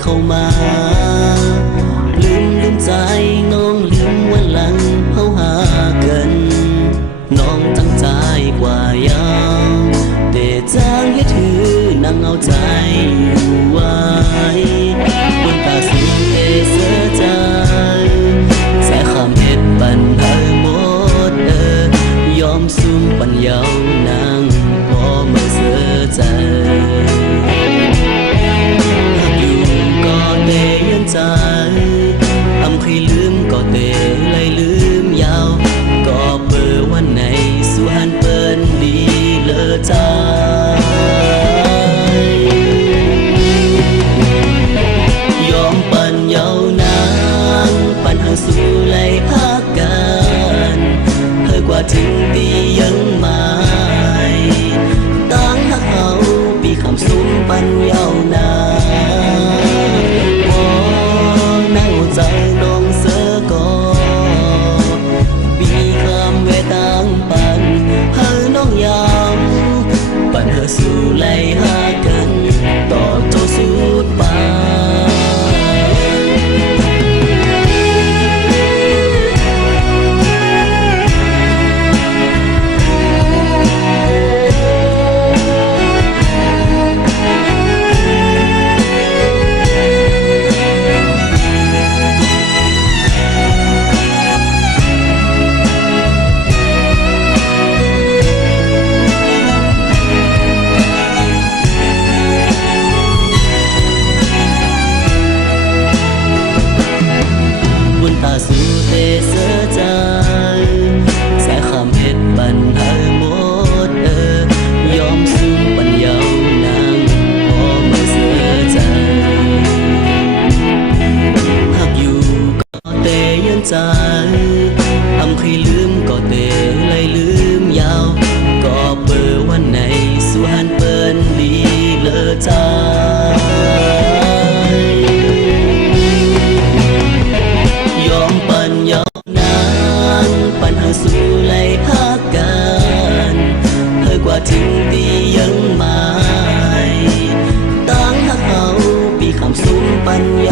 เข้ามาลืมใจน้องลืมวันหลังเฮาหากันน้องตั้งใจกว่ายังแต่จางให้ถือนางเอาใจอยู่ไว้บนตาสูงเอเสือใจสายคำเฮ็ดปันเธอหมดยอมซุ่มปัญญานางพอมาเสือใจใจอำเคยลืมก็เตะเลยลืมยาวก็เปิดวันไหนสุหันเปิ้นดีเลอใจยอมปันยาวนานปันหาสู่ไล่พักกันเธอกว่าถึงดียังไม่ตั้งหักเขาปีคำสุ่มปันยาวนานใจน้องเสือก็ปีคำเวตังปันเฮอน้องยามปันเฮอสู่ไล่หากันต่อโจสุดปสู่เตเสือใจสายคำเฮ็ดปันเธอหมดยอมซุ่มปัญญานางพอมาเสือใจหากอยู่ก็เตยันใจอำเคยลืมก็เตเลยลืมยาวก็เปิดวันไหนสุหันเปิ้นดีเลอใจสู่ไล่พักกันเธอกว่าถึงดียังไม่ตั้งหักเขาปีคำสุ่มปัญญา